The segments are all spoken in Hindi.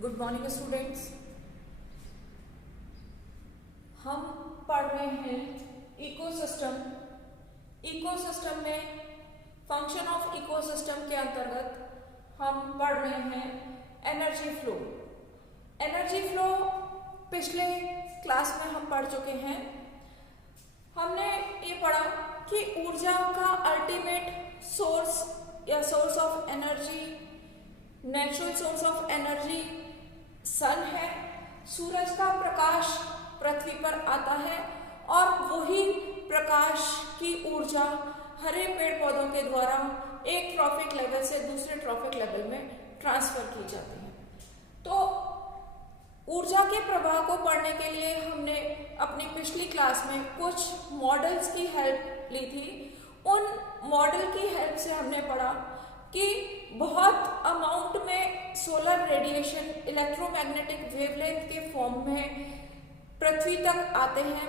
Good morning students. हम पढ़ रहे हैं इकोसिस्टम। इकोसिस्टम में फंक्शन ऑफ इकोसिस्टम के अंतर्गत हम पढ़ रहे हैं एनर्जी फ्लो। एनर्जी फ्लो पिछले क्लास में हम पढ़ चुके हैं। हमने ये पढ़ा कि ऊर्जा का अल्टीमेट सोर्स या source of energy, natural source of energy sun है। सूरज का प्रकाश पृथ्वी पर आता है और वही प्रकाश की ऊर्जा हरे पेड़ पौधों के द्वारा एक ट्रॉफिक लेवल से दूसरे ट्रॉफिक लेवल में ट्रांसफर की जाती है। तो ऊर्जा के प्रवाह को पढ़ने के लिए हमने अपनी पिछली क्लास में कुछ मॉडल्स की हेल्प ली थी। उन मॉडल की हेल्प से हमने पढ़ा कि बहुत अमाउंट में सोलर रेडिएशन इलेक्ट्रोमैग्नेटिक वेवलेंथ के फॉर्म में पृथ्वी तक आते हैं।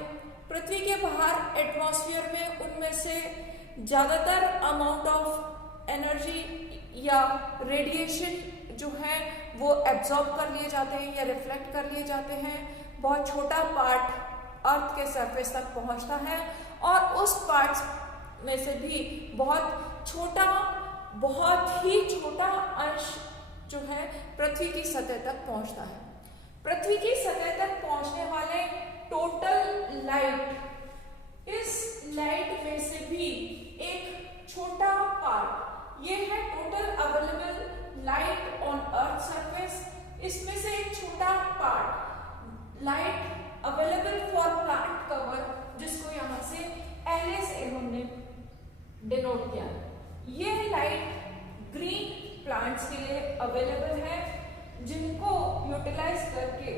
पृथ्वी के बाहर एटमॉस्फेयर में उनमें से ज़्यादातर अमाउंट ऑफ एनर्जी या रेडिएशन जो है वो एब्जॉर्ब कर लिए जाते हैं या रिफ्लेक्ट कर लिए जाते हैं। बहुत छोटा पार्ट अर्थ के सरफेस तक पहुंचता है और उस पार्ट में से भी बहुत ही छोटा अंश जो है पृथ्वी की सतह तक पहुंचता है। पृथ्वी की सतह तक पहुंचने वाले टोटल लाइट, इस लाइट में से भी एक छोटा पार्ट, ये है total available light on earth surface. इसमें से एक छोटा part light available for plant cover, जिसको यहां से LA से हमने डिनोट किया। ये लाइट ग्रीन प्लांट्स के लिए अवेलेबल है, जिनको यूटिलाइज करके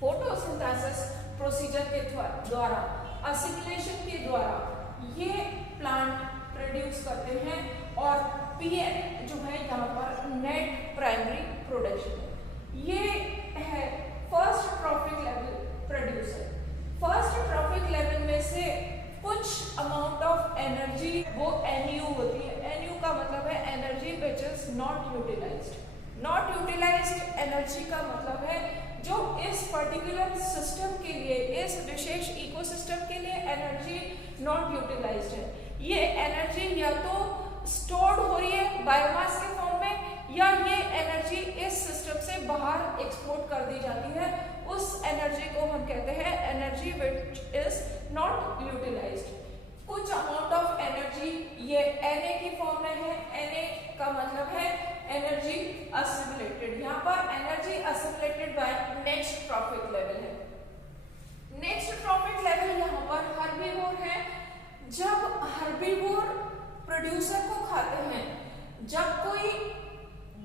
फोटोसिंथेसिस प्रोसीजर के द्वारा, असिमुलेशन के द्वारा ये प्लांट प्रोड्यूस करते हैं और PN जो है यहाँ पर नेट प्राइमरी प्रोडक्शन है। ये है first trophic level producer. First trophic level में से कुछ अमाउंट ऑफ एनर्जी वो NU होती है। NU का मतलब है energy which is not utilized. Not utilized energy का मतलब है जो इस पर्टिकुलर सिस्टम के लिए, इस विशेष इकोसिस्टम के लिए एनर्जी नॉट यूटिलाइज्ड है। ये एनर्जी या तो स्टोर्ड हो रही है बायोमास के फॉर्म में, या ये एनर्जी इस सिस्टम से बाहर एक्सपोर्ट कर दी जाती है। उस एनर्जी को हम कहते हैं energy which is not utilized. कुछ अमाउंट ऑफ एनर्जी ये Na की फॉर्म में है। Na का मतलब है एनर्जी असिमुलेटेड। यहाँ पर energy assimilated by next trophic level है। नेक्स्ट ट्रॉफिक लेवल यहाँ पर हर्बीवोर है। जब हर्बीवोर प्रोड्यूसर को खाते हैं, जब कोई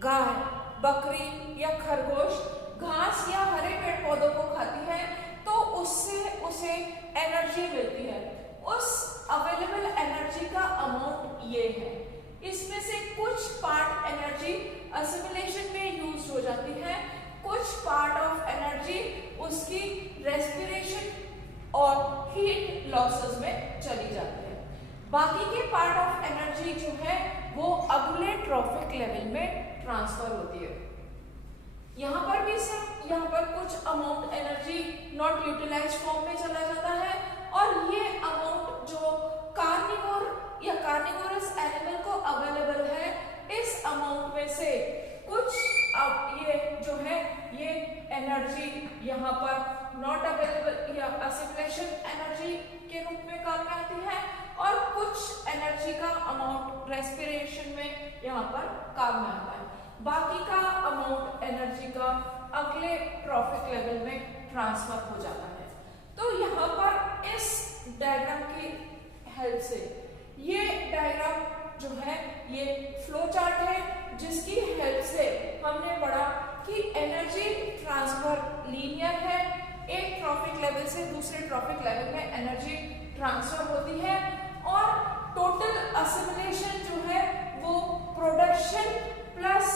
गाय, बकरी या खरगोश घास या हरे पेड़ पौधों को खाती है तो उससे उसे एनर्जी मिलती है। उस अवेलेबल एनर्जी का अमाउंट ये है। इसमें से कुछ पार्ट एनर्जी असिमुलेशन में यूज हो जाती है, कुछ पार्ट ऑफ एनर्जी उसकी रेस्पिरेशन और हीट लॉसेस में चली जाती है। बाकी के पार्ट ऑफ एनर्जी जो है वो अगले ट्रॉफिक लेवल में ट्रांसफर होती है। यहाँ पर भी यहाँ पर कुछ amount energy not utilized form में चला जाता है और ये अमाउंट जो कार्निवोर या कार्निवोरस एनिमल को अवेलेबल है, इस अमाउंट में से कुछ ये जो है ये एनर्जी यहाँ पर नॉट अवेलेबल या असिमुलेशन एनर्जी के रूप में काम में आती है और कुछ एनर्जी का अमाउंट रेस्पिरेशन में यहाँ पर काम में आता है। बाकी का अमाउंट एनर्जी का अगले ट्रॉफिक लेवल में ट्रांसफर हो जाता है। तो यहाँ पर इस डायग्राम की हेल्प से, ये डायग्राम जो है ये फ्लो चार्ट है, जिसकी हेल्प से हमने पढ़ा कि एनर्जी ट्रांसफर लीनियर है। एक ट्रॉफिक लेवल से दूसरे ट्रॉफिक लेवल में एनर्जी ट्रांसफर होती है और टोटल असिमुलेशन जो है वो प्रोडक्शन प्लस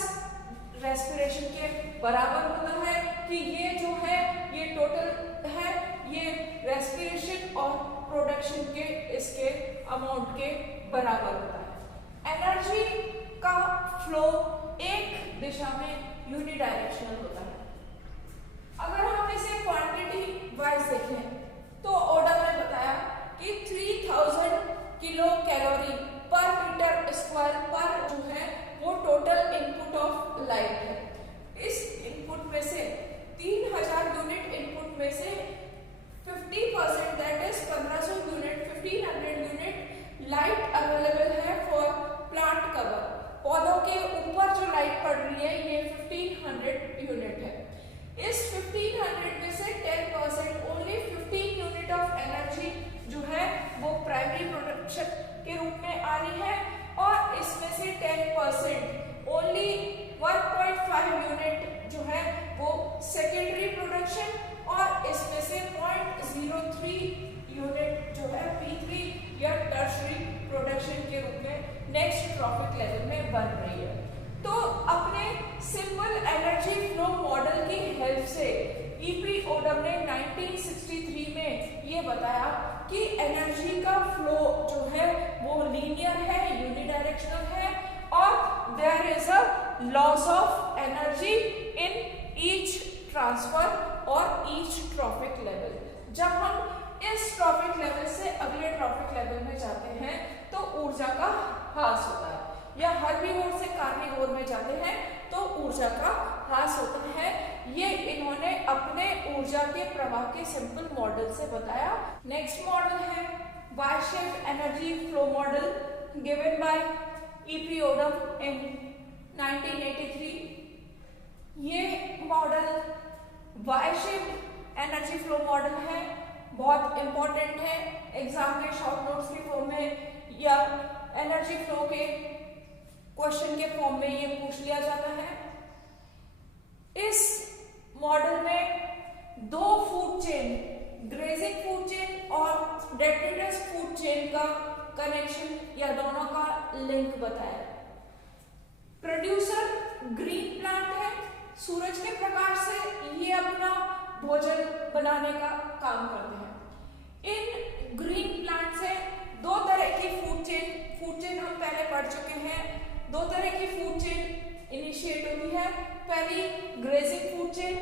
रेस्पिरेशन के बराबर होता है कि ये जो है ये टोटल है, ये रेस्पिरेशन और प्रोडक्शन के इसके अमाउंट के बराबर होता है। एनर्जी का फ्लो एक दिशा में यूनिडायरेक्शनल होता है। अगर हम इसे क्वांटिटी वाइज देखें तो ऑर्डर में बताया कि 3000 किलो कैलोरी पर मीटर स्क्वायर पर जो है वो टोटल इनपुट ऑफ लाइट है। इस इनपुट में से 3000 यूनिट इनपुट में से 50% that is 1500 unit 1500 unit light available है फॉर प्लांट कवर। पौधों के ऊपर जो लाइट पड़ रही है ये 1500 यूनिट है। इस 1500 में से 10% ओनली 15 यूनिट ऑफ एनर्जी जो है वो प्राइमरी प्रोडक्शन के रूप में आ रही है और इसमें से 10% ओनली 1.5 यूनिट जो है वो सेकेंडरी प्रोडक्शन और इसमें से 0.03 यूनिट जो है P3 या टर्शरी प्रोडक्शन के रूप में नेक्स्ट ट्रॉफिक लेवल में बन रही है। तो अपने सिंपल एनर्जी फ्लो मॉडल की हेल्प से ईपी ओडम ने 1963 में ये बताया कि एनर्जी का फ्लो जो है वो लीनियर है, यूनिडायरेक्शनल है और there is a loss of energy in each transfer और ईच ट्रॉफिक लेवल। जब हम इस ट्रॉफिक लेवल से अगले ट्रॉफिक लेवल में जाते हैं तो ऊर्जा का ह्रास होता है, या हर्बीवोर से कार्निवोर में जाते हैं तो ऊर्जा का ह्रास होता है। ये इन्होंने अपने ऊर्जा के प्रवाह के सिंपल मॉडल से बताया। नेक्स्ट मॉडल है Y shaped energy flow model given by E P Odum in 1983। ये मॉडल Y shaped energy flow model है, बहुत इंपॉर्टेंट है। एग्जाम में शॉर्ट नोट्स के फॉर्म में या एनर्जी फ्लो के क्वेश्चन के फॉर्म में ये पूछ लिया जाता है। इस मॉडल में दो food chain, grazing food chain और डेट्रिटस फूड चेन का कनेक्शन या दोनों का लिंक बताया। प्रोड्यूसर ग्रीन प्लांट है, सूरज के प्रकाश से ये अपना भोजन बनाने का काम करते हैं। इन ग्रीन प्लांट से दो तरह की फूड चेन हम पहले पढ़ चुके हैं। दो तरह की फूड चेन इनिशिएट होती है। पहली ग्रेजिंग फूड चेन,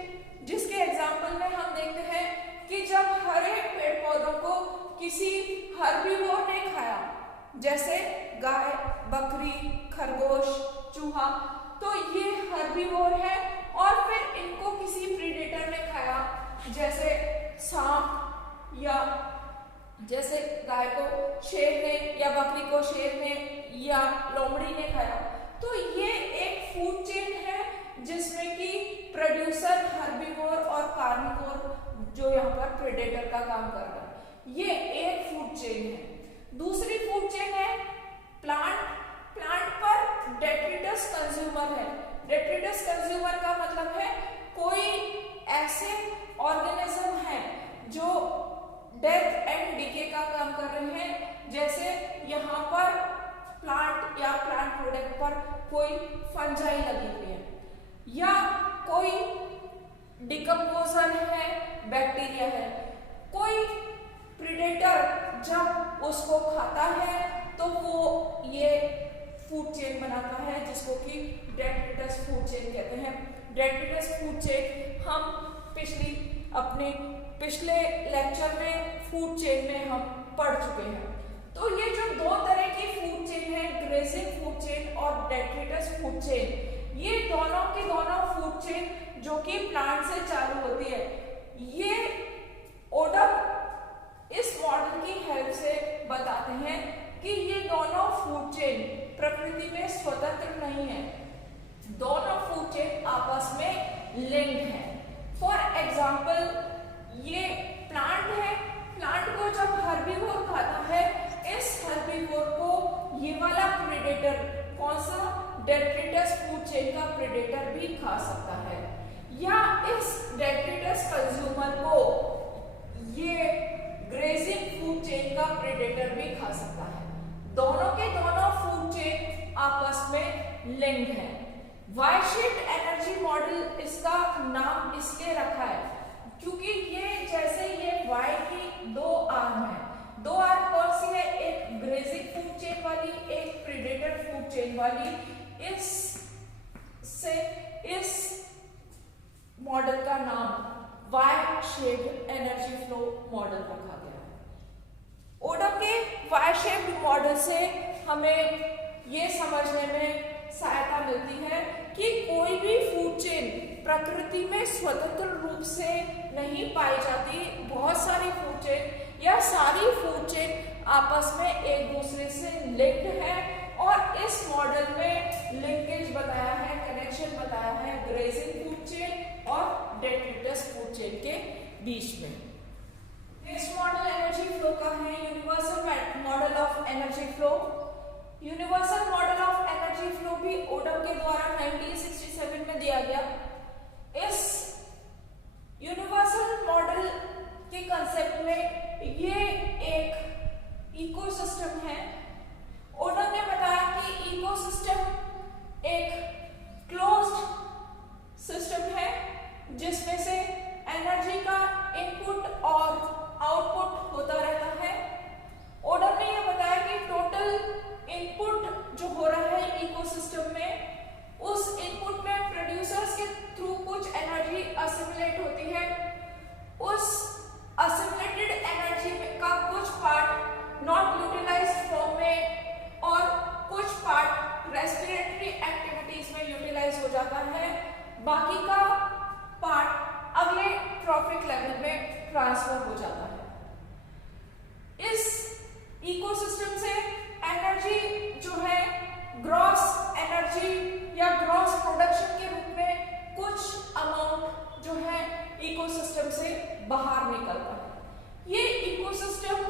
जिसके एग्जांपल में हम देखते हैं कि जब हरे पेड़ पौधों को किसी हर्बीवोर ने खाया, जैसे गाय, बकरी, खरगोश, चूहा, तो ये हर्बीवोर है। और फिर इनको किसी प्रीडेटर ने खाया, जैसे सांप, या जैसे गाय को शेर ने या बकरी को शेर ने या लोमड़ी ने खाया। तो ये एक फूड चेन है जिसमें कि प्रोड्यूसर हर्बीवोर और कार्निवोर जो यहाँ पर प्रेडेटर का काम कर रहा है, ये एक फूड चेन है। दूसरी फूड चेन है प्लांट पर डेट्रिटस कंज्यूमर है। डेट्रिटस कंज्यूमर का मतलब है कोई ऐसे ऑर्गेनिज्म है जो डेथ एंड डीके का काम कर रहे हैं, जैसे यहाँ पर प्लांट या प्लांट प्रोडक्ट पर कोई फंजाई लगी हुई है या कोई डिकम्पोजर है, बैक्टीरिया है। कोई प्रीडेटर जब उसको खाता है तो वो ये फूड चेन बनाता है जिसको कि डेट्रिटस फूड चेन कहते हैं। डेट्रिटस फूड चेन हम पिछले लेक्चर में फूड चेन में हम पढ़ चुके हैं। तो ये जो दो तरह की फूड चेन है, ग्रेजिंग फूड चेन और डेट्रिटस फूड चेन, ये दोनों की दोनों फूड चेन जो कि प्लांट से चालू होती है, ये ओडम इस मॉडल की हेल्प से बताते हैं कि ये दोनों फूड चेन प्रकृति में स्वतंत्र नहीं है, दोनों फूड चेन आपस में लिंक्ड है। फॉर एग्जाम्पल ये प्लांट है, प्लांट को जब हर्बीवोर खाता है, इस हर्बीवोर को ये वाला प्रेडेटर कौन सा डेट्रिटस फूड चेन का प्रेडेटर भी खा सकता है, या इस डेट्रिटस कंज्यूमर को ये ग्रेजिंग फूड चेन का प्रेडेटर भी खा सकता है। दोनों के दोनों फूड चेन आपस में लिंक्ड है। वाई शेप्ड एनर्जी मॉडल इसका नाम इसलिए रखा है क्योंकि ये जैसे ये वाई की दो आर्म है, दो आर्म कौन सी है, एक ग्रेजिंग फूड चेन वाली, एक प्रेडेटर फूड चेन वाली। इस से इस मॉडल का नाम Y shaped energy flow model रखा गया है। ओडम के वाई शेप्ड मॉडल से हमें ये समझने में सहायता मिलती है कि कोई भी फूड चेन प्रकृति में स्वतंत्र रूप से नहीं पाई जाती। बहुत सारी फूड चेन या सारी फूड चेन आपस में एक दूसरे से लिंक्ड है और इस मॉडल में लिंकेज बताया है, कनेक्शन बताया है ग्रेजिंग फूड चेन और डेट्रिटस फूड चेन के बीच में। नेक्स्ट मॉडल एनर्जी फ्लो का है universal model of energy flow. Universal model of energy flow भी ओडम के द्वारा 1967 में दिया गया। इस यूनिवर्सल मॉडल के कंसेप्ट में ये एक इकोसिस्टम है। ओडम ने बताया कि इकोसिस्टम एक क्लोज्ड सिस्टम है जिसमें से एनर्जी का इनपुट और आउटपुट होता रहता है। ओडम ने यह बताया कि टोटल इनपुट जो हो रहा है इकोसिस्टम में, उस इनपुट में प्रोड्यूसर्स के थ्रू कुछ एनर्जी असिमुलेट होती है। उस असिमुलेटेड एनर्जी का कुछ पार्ट नॉट यूटिलाइज्ड फॉर्म में और कुछ पार्ट रेस्पिरेटरी एक्टिविटीज में यूटिलाइज हो जाता है। बाकी का पार्ट अगले ट्रॉफिक लेवल में ट्रांसफर हो जाता है। इस इकोसिस्टम से एनर्जी जो है ग्रॉस एनर्जी या ग्रॉस प्रोडक्शन के रूप में कुछ अमाउंट जो है इकोसिस्टम से बाहर निकलता है। ये इकोसिस्टम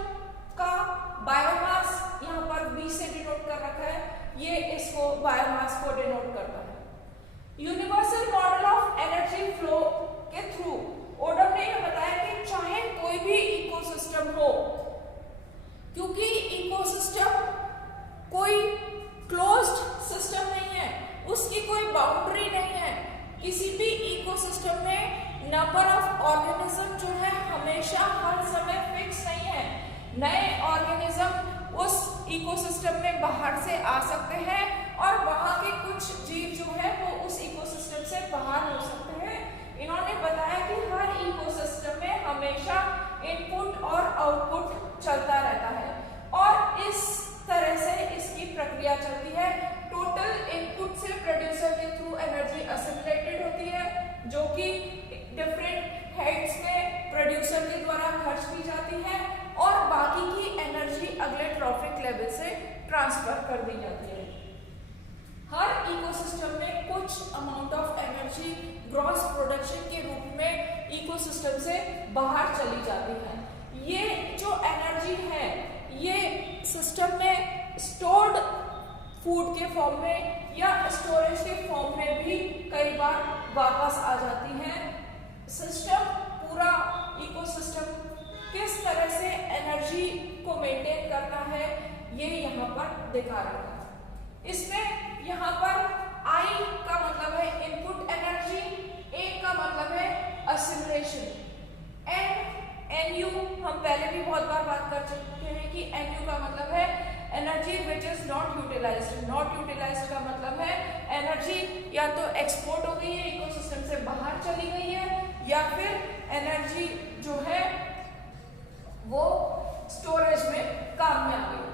का बायोमास यहाँ पर B से डिनोट कर रखा है, ये इसको बायोमास को डिनोट करता है। Universal model of energy flow के थ्रू ओडम ने यह बताया कि चाहे कोई भी इकोसिस्टम हो, क्योंकि इकोसिस्टम कोई क्लोज्ड सिस्टम नहीं है, उसकी कोई बाउंड्री नहीं है। किसी भी इकोसिस्टम में नंबर ऑफ ऑर्गेनिज्म जो है हमेशा हर समय फिक्स नहीं है। नए ऑर्गेनिज्म उस इकोसिस्टम में बाहर से आ सकते हैं और वहां के कुछ जीव जो है वो उस इकोसिस्टम से बाहर हो सकते हैं। इन्होंने बताया कि हर इकोसिस्टम में हमेशा इनपुट और आउटपुट चलता रहता है और इस तरह से इसकी प्रक्रिया चलती है। टोटल इनपुट से प्रोड्यूसर के थ्रू एनर्जी असिमुलेटेड होती है जो कि डिफरेंट हेड्स में प्रोड्यूसर के द्वारा खर्च की जाती है और बाकी की एनर्जी अगले ट्रॉफिक लेवल से ट्रांसफर कर दी जाती है। हर इकोसिस्टम में कुछ amount of energy gross production के रूप में इकोसिस्टम से बाहर चली जाती है। ये जो एनर्जी है ये सिस्टम में स्टोर्ड फूड के फॉर्म में या स्टोरेज के फॉर्म में भी कई बार वापस आ जाती है। सिस्टम पूरा इकोसिस्टम किस तरह से एनर्जी को मेंटेन करता है ये यहाँ पर दिखा रहा है। इसमें यहाँ पर I का मतलब है इनपुट एनर्जी, A का मतलब है असिमुलेशन, NU हम पहले भी बहुत बार बात कर चुके हैं कि NU का मतलब है energy which is not utilized. Not utilized का मतलब है एनर्जी या तो एक्सपोर्ट हो गई है इकोसिस्टम से बाहर चली गई है या फिर एनर्जी जो है वो स्टोरेज में काम में आ गई।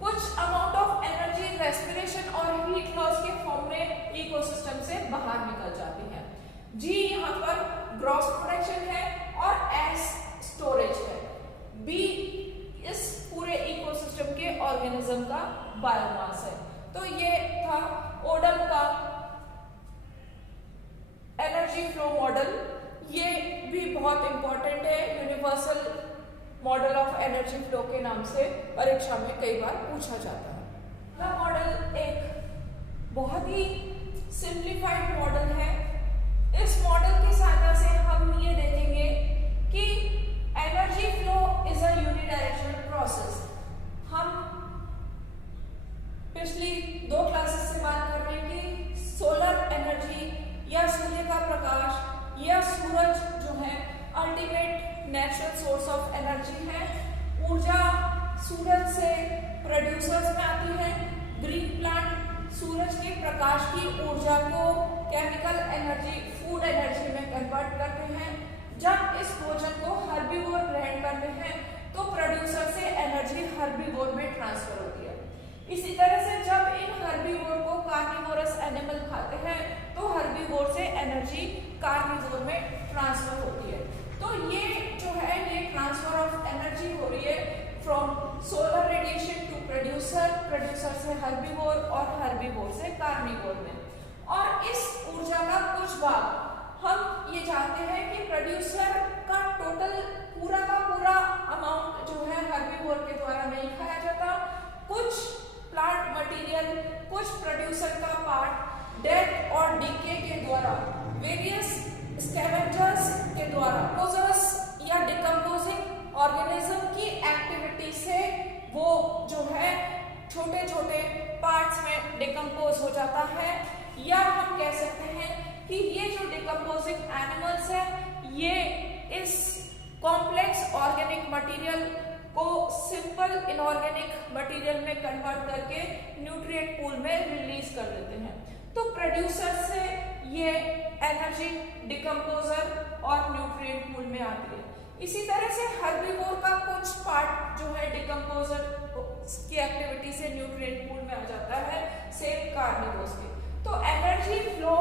कुछ अमाउंट ऑफ एनर्जी रेस्पिरेशन और हीट लॉस के फॉर्म में इकोसिस्टम से बाहर निकल जाती है। G यहाँ पर ग्रॉस प्रोडक्शन है और S स्टोरेज है। B इस पूरे इकोसिस्टम के ऑर्गेनिज्म का बायोमास है। तो ये था ओडम का एनर्जी फ्लो मॉडल। ये भी बहुत इंपॉर्टेंट है, universal model of energy flow के नाम से परीक्षा में कई बार पूछा जाता है। यह मॉडल एक बहुत ही सिंप्लीफाइड मॉडल है। इस मॉडल की सहायता से हम ये देखेंगे कि energy flow is a unidirectional process. हम पिछली 2 क्लासेस से बात कर रहे हैं कि सोलर एनर्जी या सूर्य का प्रकाश या सूरज जो है ultimate natural source of energy है। ऊर्जा सूरज से प्रोड्यूसर्स में आती है, ग्रीन प्लांट सूरज के प्रकाश की ऊर्जा को केमिकल एनर्जी, फूड एनर्जी में कन्वर्ट करते हैं। जब इस भोजन को हर्बीवोर ग्रहण करते हैं तो प्रोड्यूसर से एनर्जी हर्बीवोर में ट्रांसफर होती है। इसी तरह से जब इन हर्बीवोर को कार्निवोरस एनिमल खाते हैं तो हर्बीवोर से एनर्जी कार्निवोर में ट्रांसफर होती है। तो ये जो है ये ट्रांसफर ऑफ एनर्जी हो रही है from solar radiation to producer, producer से हर्बीवोर और हर्बीवोर से कार्निवोर में। और इस ऊर्जा का कुछ भाग हम ये जानते हैं कि प्रोड्यूसर का टोटल पूरा का पूरा अमाउंट जो है हर्बीवोर के द्वारा नहीं खाया जाता। कुछ प्लांट मटेरियल, कुछ प्रोड्यूसर का पार्ट डेथ और डीके के द्वारा, वेरियस स्कैवेंजर्स के द्वारा, पोजर्स या डिकम्पोजिंग ऑर्गेनिज्म की एक्टिविटी से वो जो है छोटे छोटे पार्ट्स में डिकम्पोज हो जाता है। या हम कह सकते हैं कि ये जो डिकम्पोजिंग एनिमल्स है ये इस कॉम्प्लेक्स ऑर्गेनिक मटेरियल को सिंपल इनऑर्गेनिक मटेरियल में कन्वर्ट करके न्यूट्रिएंट पूल में रिलीज कर देते हैं। तो प्रोड्यूसर से ये एनर्जी डिकम्पोजर और न्यूट्रिएंट पूल में आती है। इसी तरह से हर्बीवोर का कुछ पार्ट जो है डिकम्पोजर की एक्टिविटी से न्यूट्रिएंट पूल में आ जाता है, सेम कार्निवोर्स के। तो एनर्जी फ्लो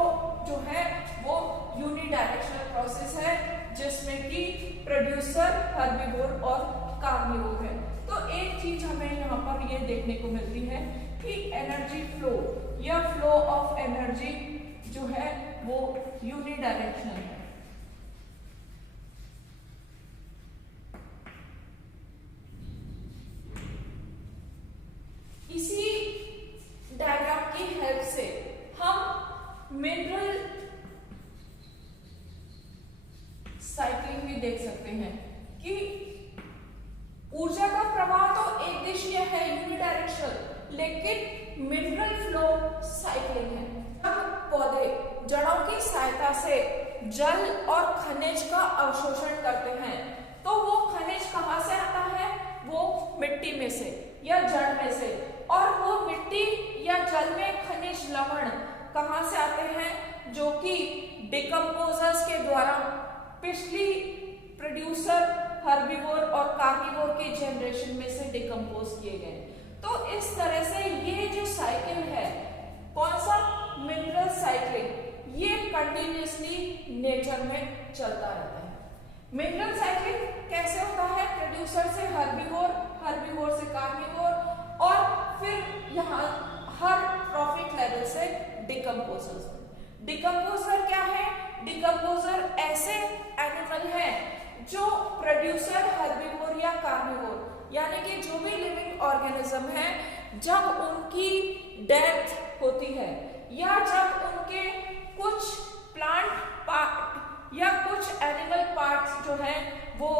जो है वो यूनिडायरेक्शनल प्रोसेस है जिसमें कि प्रोड्यूसर, हर्बीवोर और कार्निवोर है। तो एक चीज हमें यहाँ पर ये देखने को मिलती है कि एनर्जी फ्लो या फ्लो ऑफ एनर्जी जो है वो यूनिडायरेक्शनल है। इसी डायग्राम की हेल्प से हम मिनरल साइक्लिंग भी देख सकते हैं कि ऊर्जा का प्रवाह तो एक दिशीय है, यूनिडायरेक्शनल, लेकिन मिनरल फ्लो साइक्लिंग है। जब पौधे जड़ों की सहायता से जल और खनिज का अवशोषण करते हैं तो वो खनिज कहाँ से आता है? वो मिट्टी में से या जड़ में से। और वो मिट्टी या जल में खनिज लवण कहाँ से आते हैं? जो कि डिकम्पोजर्स के द्वारा पिछली प्रोड्यूसर, हर्बीवोर और कार्निवोर के जनरेशन में से डिकम्पोज किए गए। तो इस तरह से ये जो साइकिल है, कौन सा? मिनरल साइक्लिंग, ये कंटिन्यूअसली नेचर में चलता रहता है। मिनरल साइक्लिंग कैसे होता है? प्रोड्यूसर से हर्बीवोर, हर्बीवोर से कार्निवोर और फिर यहाँ हर ट्रॉफिक लेवल से डिकम्पोजर्स। डिकम्पोजर क्या है? डिकम्पोजर ऐसे एनिमल है जो प्रोड्यूसर, हर्बीवोर या कार्निवोर यानी कि जो भी लिविंग ऑर्गेनिज्म है, जब उनकी डेथ होती है या जब उनके कुछ प्लांट पार्ट या कुछ एनिमल पार्ट्स जो हैं वो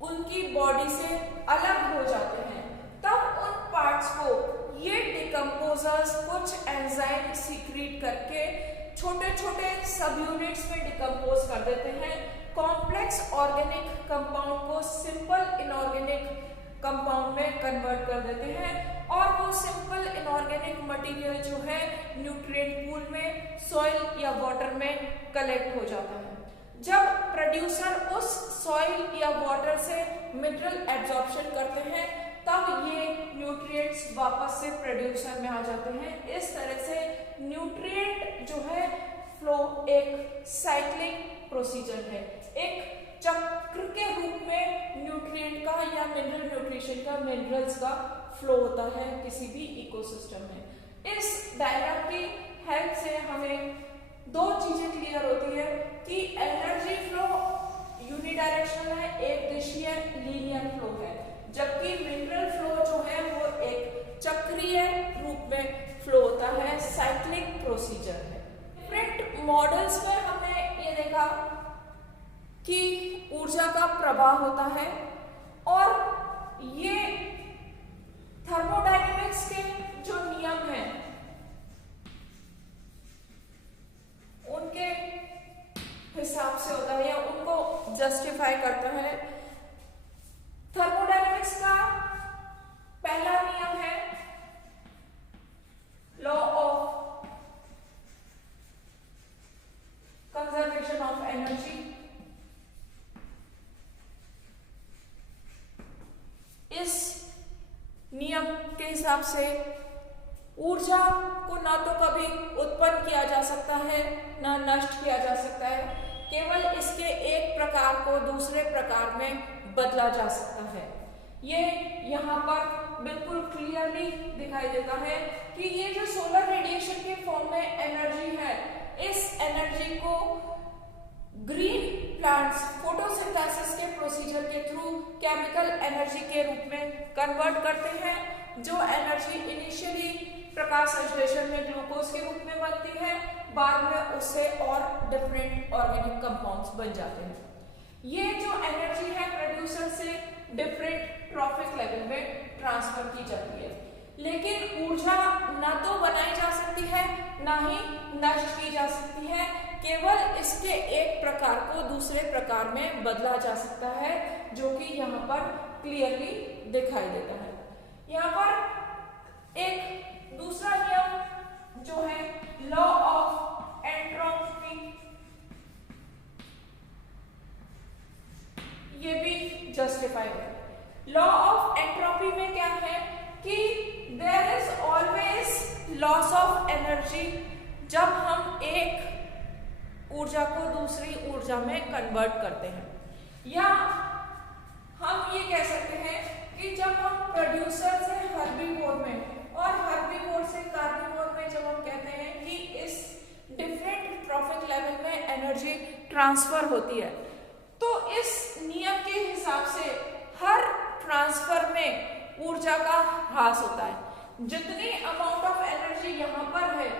उनकी बॉडी से अलग हो जाते हैं, तब उन पार्ट्स को ये डिकम्पोजर्स कुछ एंजाइम सीक्रेट करके छोटे छोटे सब यूनिट्स में डिकम्पोज कर देते हैं। कॉम्प्लेक्स ऑर्गेनिक कंपाउंड को सिंपल इनऑर्गेनिक कंपाउंड में कन्वर्ट कर देते हैं और वो सिंपल इनऑर्गेनिक मटेरियल जो है न्यूट्रिएंट पूल में, सॉइल या वाटर में कलेक्ट हो जाता है। जब प्रोड्यूसर उस सॉइल या वाटर से मिनरल एब्जॉर्प्शन करते हैं तब ये न्यूट्रिएंट्स वापस से प्रोड्यूसर में आ जाते हैं। इस तरह से न्यूट्रिएंट जो है फ्लो एक साइक्लिंग प्रोसीजर है, एक चक्र के रूप में न्यूट्रिएंट का या मिनरल न्यूट्रिशन का, मिनरल्स का फ्लो होता है किसी भी इकोसिस्टम में। इस डायग्राम की हेल्प से हमें दो चीजें क्लियर होती है कि एनर्जी फ्लो यूनिडायरेक्शनल है, एक दिशीय लीनियर फ्लो है, जबकि मिनरल फ्लो जो है वो एक चक्रीय रूप में फ्लो होता है, साइक्लिक प्रोसीजर है। डिफरेंट मॉडल्स में हमने ये देखा कि ऊर्जा का प्रवाह होता है और ये थर्मोडायनेमिक्स के जो नियम हैं उनके हिसाब से होता है या उनको जस्टिफाई करता है। थर्मोडायनेमिक्स का पहला नियम है हिसाब से ऊर्जा को ना तो कभी उत्पन्न किया जा सकता है ना नष्ट किया जा सकता है, केवल इसके एक प्रकार को दूसरे प्रकार में बदला जा सकता है। ये यहाँ पर बिल्कुल क्लियरली दिखाई देता है कि ये जो सोलर रेडिएशन के फॉर्म में एनर्जी है, इस एनर्जी को ग्रीन प्लांट्स फोटोसिंथेसिस के प्रोसीजर के थ्रू केमिकल एनर्जी के रूप में कन्वर्ट करते हैं, जो एनर्जी इनिशियली प्रकाश संश्लेषण में ग्लूकोज के रूप में बनती है, बाद में उससे और डिफरेंट ऑर्गेनिक कंपाउंड्स बन जाते हैं। ये जो एनर्जी है प्रोड्यूसर से डिफरेंट ट्रॉफिक लेवल में ट्रांसफर की जाती है, लेकिन ऊर्जा ना तो बनाई जा सकती है ना ही नष्ट की जा सकती है, केवल इसके एक प्रकार को दूसरे प्रकार में बदला जा सकता है, जो कि यहाँ पर क्लियरली दिखाई देता है। यहाँ पर एक दूसरा नियम जो है लॉ ऑफ एंट्रोपी, ये भी जस्टिफाई है। लॉ ऑफ एंट्रोपी में क्या है कि there is always loss of energy जब हम एक ऊर्जा को दूसरी ऊर्जा में कन्वर्ट करते हैं, या हम ये कह सकते हैं कि जब हम प्रोड्यूसर से हर्बीवोर में और हर्बीवोर से कार्निवोर में जब हम कहते हैं कि इस डिफरेंट ट्रॉफिक लेवल में एनर्जी ट्रांसफर होती है, तो इस नियम के हिसाब से हर ट्रांसफर में ऊर्जा का ह्रास होता है। जितनी अमाउंट ऑफ एनर्जी यहाँ पर है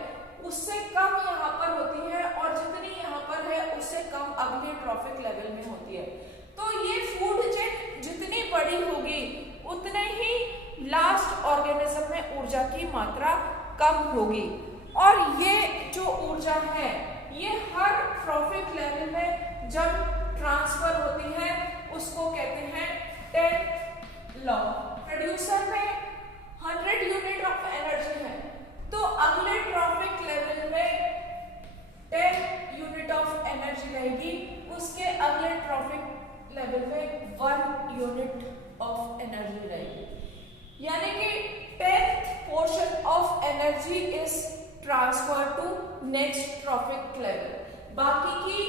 उससे कम यहाँ पर होती है, और जितनी यहाँ पर है उससे कम अगले ट्रॉफिक लेवल में होती है। तो ये फूड चेन जितनी बड़ी होगी उतने ही लास्ट ऑर्गेनिज्म में ऊर्जा की मात्रा कम होगी, और ये जो ऊर्जा है ये हर ट्रॉफिक लेवल में जब ट्रांसफर होती है उसको कहते हैं टेंथ लॉ। प्रोड्यूसर में 100 यूनिट ऑफ एनर्जी है, तो अगले ट्रॉफिक लेवल में 10 यूनिट ऑफ एनर्जी रहेगी, उसके अगले ट्रॉफिक लेवल में 1 यूनिट ऑफ एनर्जी रहेगी, यानी कि 10th portion of energy is transfer to next trophic level. बाकी की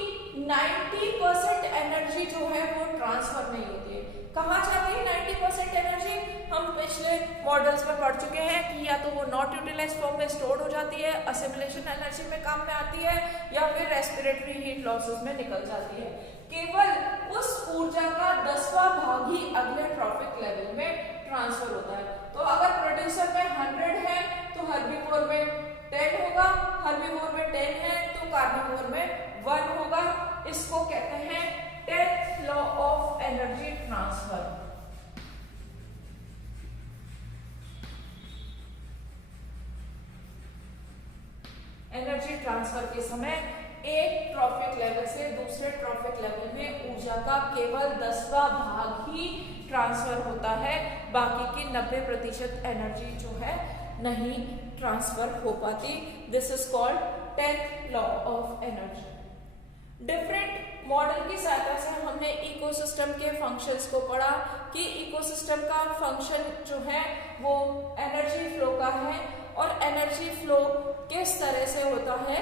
90% एनर्जी जो है वो ट्रांसफर नहीं होती है। कहाँ जाती है 90% एनर्जी? हम पिछले मॉडल्स में पढ़ चुके हैं कि या तो वो नॉट यूटिलाइज्ड फॉर्म में स्टोर हो जाती है, असिमिलेशन एनर्जी में काम में आती है, या फिर रेस्पिरेटरी हीट लॉसेस में निकल जाती है। केवल उस ऊर्जा का 10वां भाग ही अगले ट्रॉफिक लेवल में ट्रांसफर होता है। तो अगर प्रोड्यूसर में 100 है तो हर्बीवोर में 10 होगा, हर्बीवोर में 10 है तो कार्निवोर में 1 होगा। इसको कहते हैं 10th law of energy transfer. Energy transfer के समय एक ट्रॉफिक लेवल से दूसरे ट्रॉफिक लेवल में ऊर्जा का केवल 10वां भाग ही ट्रांसफर होता है, बाकी की 90% एनर्जी जो है नहीं ट्रांसफर हो पाती। This is called 10th law of energy. Different model की सहायता से हमने इकोसिस्टम के फंक्शंस को पढ़ा कि इकोसिस्टम का फंक्शन जो है वो एनर्जी फ्लो का है, और एनर्जी फ्लो किस तरह से होता है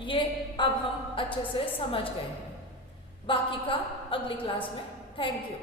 ये अब हम अच्छे से समझ गए हैं। बाकी का अगली क्लास में। Thank you.